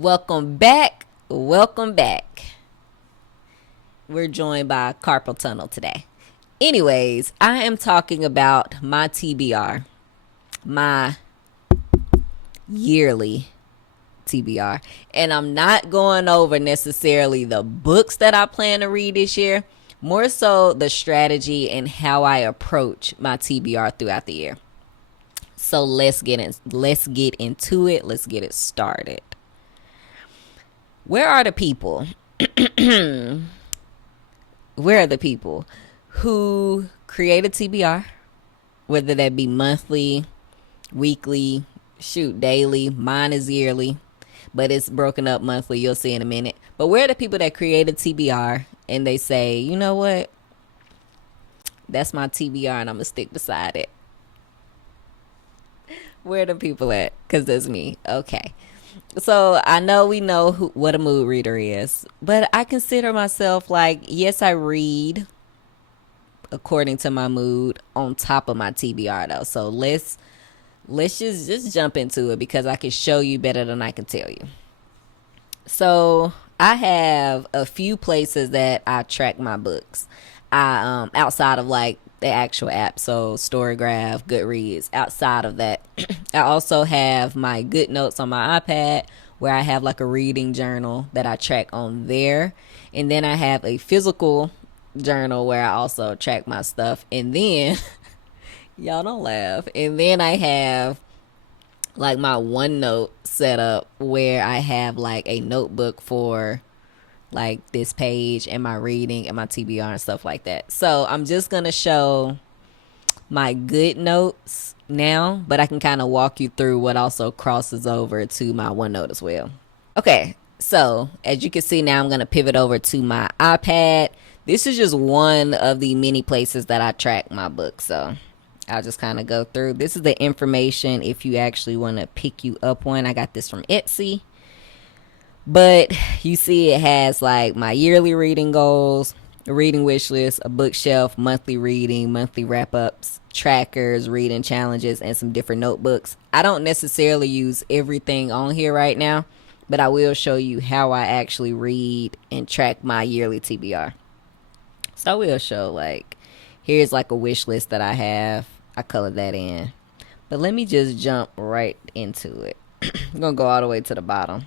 Welcome back. Welcome back. We're joined by carpal tunnel today. Anyways, I am talking about my TBR, my yearly TBR. And I'm not going over necessarily the books that I plan to read this year, more so the strategy and how I approach my TBR throughout the year. So let's get into it. Let's get it started. Where are the people? Where are the people who create a TBR, whether that be monthly, weekly, shoot, daily? Mine is yearly, but it's broken up monthly. You'll see in a minute. But where are the people that create a TBR and they say, you know what? That's my TBR and I'm going to stick beside it. Where are the people at? Because that's me. Okay. So I know we know what a mood reader is, but I consider myself like, yes, I read according to my mood on top of my TBR though. So let's just jump into it because I can show you better than I can tell you. So I have a few places that I track my books. I outside of like the actual app, so Storygraph, Goodreads. Outside of that, I also have my Good Notes on my iPad where I have like a reading journal that I track on there. And then I have a physical journal where I also track my stuff. And then y'all don't laugh. And then I have like my OneNote set up where I have like a notebook for like this page and my reading and my TBR and stuff like that. So I'm just going to show my good notes now, but I can kind of walk you through what also crosses over to my OneNote as well. Okay, so as you can see now, I'm going to pivot over to my iPad. This is just one of the many places that I track my books. So I'll just kind of go through. This is the information if you actually want to pick you up one. I got this from Etsy. But you see it has like my yearly reading goals, a reading wish list, a bookshelf, monthly reading, monthly wrap-ups, trackers, reading challenges, and some different notebooks. I don't necessarily use everything on here right now, but I will show you how I actually read and track my yearly TBR. So I will show like, here's like a wish list that I have. I colored that in. But let me just jump right into it. I'm going to go all the way to the bottom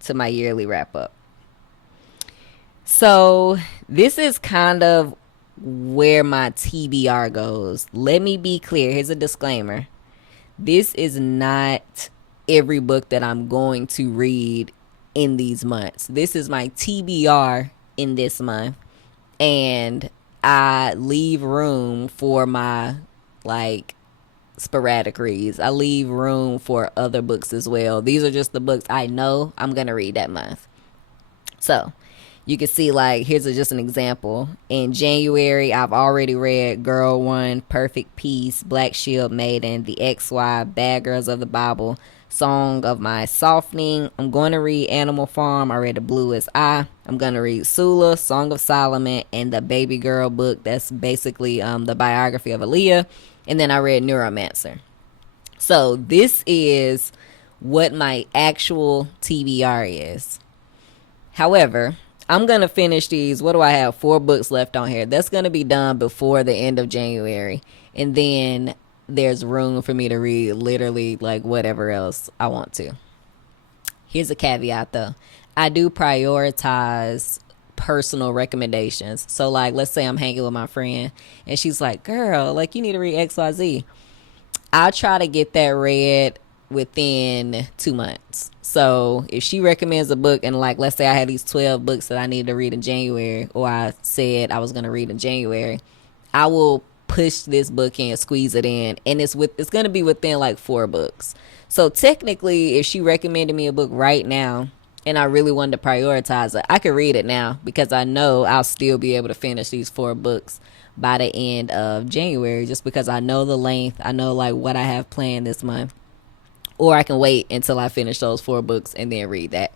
to my yearly wrap up. So this is kind of where my TBR goes. Let me be clear. Here's a disclaimer. This is not every book that I'm going to read in these months. This is my TBR in this month. And I leave room for my like sporadic reads. I leave room for other books as well. These are just the books I know I'm going to read that month. So you can see like, here's just an example. In January, I've already read Girl One, Perfect Peace, Black Shield Maiden, The XY, Bad Girls of the Bible, Song of My Softening. I'm going to read Animal Farm. I read The Bluest Eye. I'm going to read Sula, Song of Solomon, and the Baby Girl book. That's basically the biography of Aaliyah. And then I read Neuromancer. So this is what my actual TBR is. However, I'm going to finish these. What do I have? 4 books left on here. That's going to be done before the end of January. And then there's room for me to read literally like whatever else I want to. Here's a caveat though. I do prioritize personal recommendations. So like, let's say I'm hanging with my friend and she's like, girl, like you need to read XYZ. I'll try to get that read within 2 months. So if she recommends a book and like, let's say I had these 12 books that I needed to read in January, or I said I was going to read in January, I will push this book in, squeeze it in, and it's going to be within like 4 books. So technically, if she recommended me a book right now and I really wanted to prioritize it, I could read it now because I know I'll still be able to finish these 4 books by the end of January, just because I know the length, I know like what I have planned this month. Or I can wait until I finish those 4 books and then read that.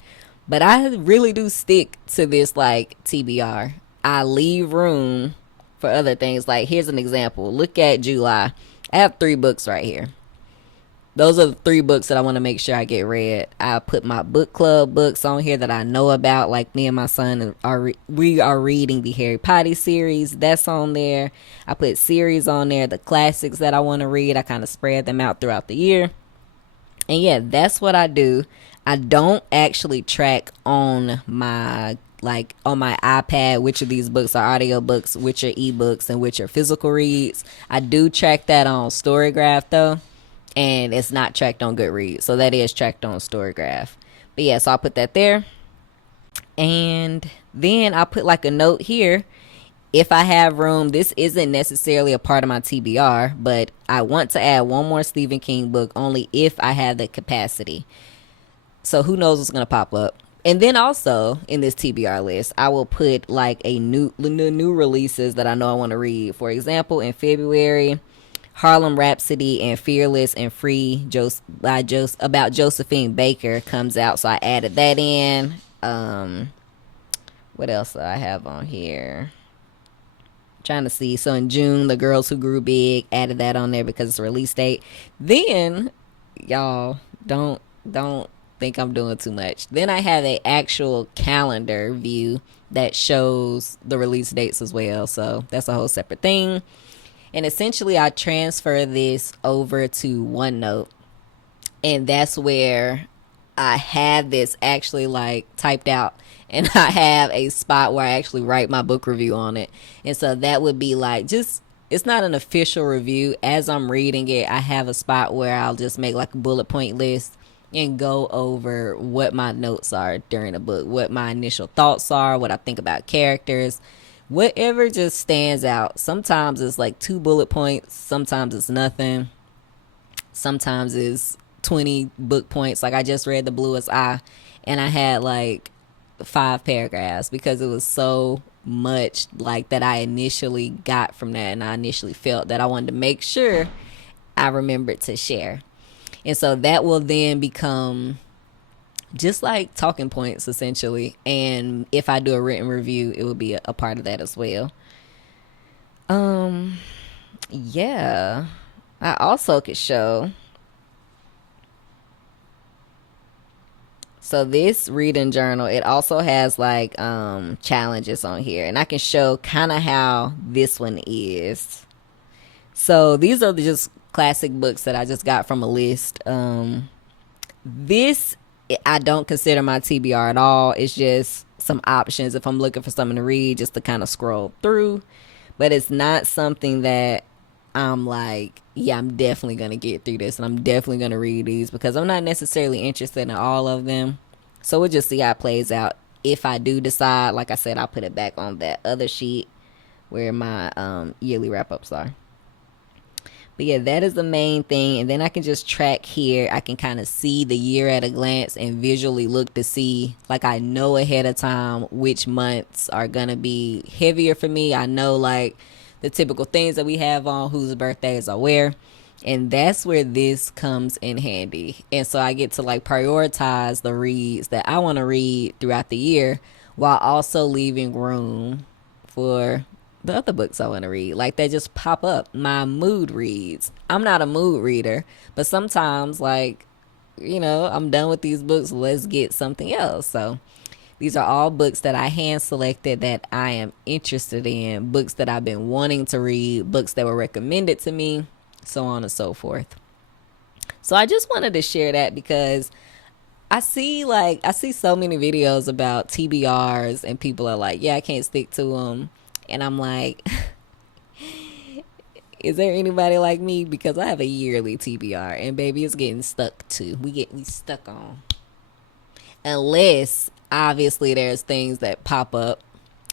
But I really do stick to this like TBR. I leave room for other things. Like here's an example. Look at July. I have 3 books right here. those are the 3 books that I want to make sure I get read. I put my book club books on here that I know about, like me and my son we are reading the Harry Potter series. That's on there. I put series on there, the classics that I want to read. I kind of spread them out throughout the year. And yeah, that's what I do. I don't actually track on my iPad which of these books are audio books, which are ebooks, and which are physical reads. I do track that on Storygraph though, and it's not tracked on Goodreads. So that is tracked on Storygraph. But yeah, so I'll put that there. And then I'll put like a note here if I have room. This isn't necessarily a part of my TBR, but I want to add one more Stephen King book only if I have the capacity. So who knows what's gonna pop up. And then also in this TBR list, I will put like a new releases that I know I want to read. For example, in February, Harlem Rhapsody and Fearless and Free about Josephine Baker comes out, so I added that in. What else do I have on here? Trying to see. So in June, The Girls Who Grew Big, added that on there because it's a release date. Then y'all don't think I'm doing too much. Then I have a actual calendar view that shows the release dates as well. So that's a whole separate thing. And essentially I transfer this over to OneNote. And that's where I have this actually like typed out, and I have a spot where I actually write my book review on it. And so that would be like, just, it's not an official review. As I'm reading it, I have a spot where I'll just make like a bullet point list and go over what my notes are during the book, what my initial thoughts are, what I think about characters, whatever just stands out. Sometimes it's like 2 bullet points, sometimes it's nothing, sometimes it's 20 book points. Like I just read The Bluest Eye and I had like 5 paragraphs because it was so much like that I initially got from that, and I initially felt that I wanted to make sure I remembered to share. And so that will then become just like talking points essentially. And if I do a written review, it will be a part of that as well. Yeah. I also could show. So this reading journal, it also has like challenges on here, and I can show kind of how this one is. So these are just classic books that I just got from a list. This I don't consider my TBR at all. It's just some options if I'm looking for something to read, just to kind of scroll through. But it's not something that I'm like, yeah, I'm definitely going to get through this and I'm definitely going to read these, because I'm not necessarily interested in all of them. So we'll just see how it plays out. If I do decide, like I said, I'll put it back on that other sheet where my yearly wrap-ups are. But yeah, that is the main thing. And then I can just track here. I can kind of see the year at a glance and visually look to see, like I know ahead of time which months are going to be heavier for me. I know like the typical things that we have on, whose birthdays are where. And that's where this comes in handy. And so I get to like prioritize the reads that I want to read throughout the year, while also leaving room for the other books I want to read. Like they just pop up. My mood reads. I'm not a mood reader, but sometimes like, you know, I'm done with these books. Let's get something else. So these are all books that I hand selected that I am interested in, books that I've been wanting to read, books that were recommended to me, so on and so forth. So I just wanted to share that because I see so many videos about TBRs and people are like, yeah, I can't stick to them. And I'm like, is there anybody like me? Because I have a yearly TBR and baby, it's getting stuck to. We stuck on. Unless obviously there's things that pop up.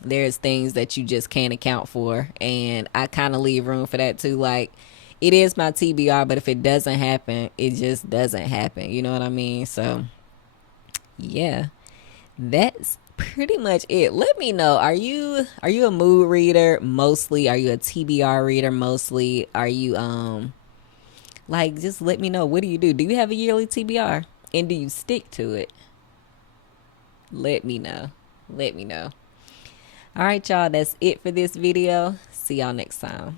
There's things that you just can't account for. And I kind of leave room for that too. Like, it is my TBR, but if it doesn't happen, it just doesn't happen. You know what I mean? So yeah, that's pretty much it. Let me know, are you a mood reader mostly? Are you a TBR reader mostly? Are you like, just let me know, what do you have a yearly TBR, and do you stick to it? Let me know. All right, y'all, that's it for this video. See y'all next time.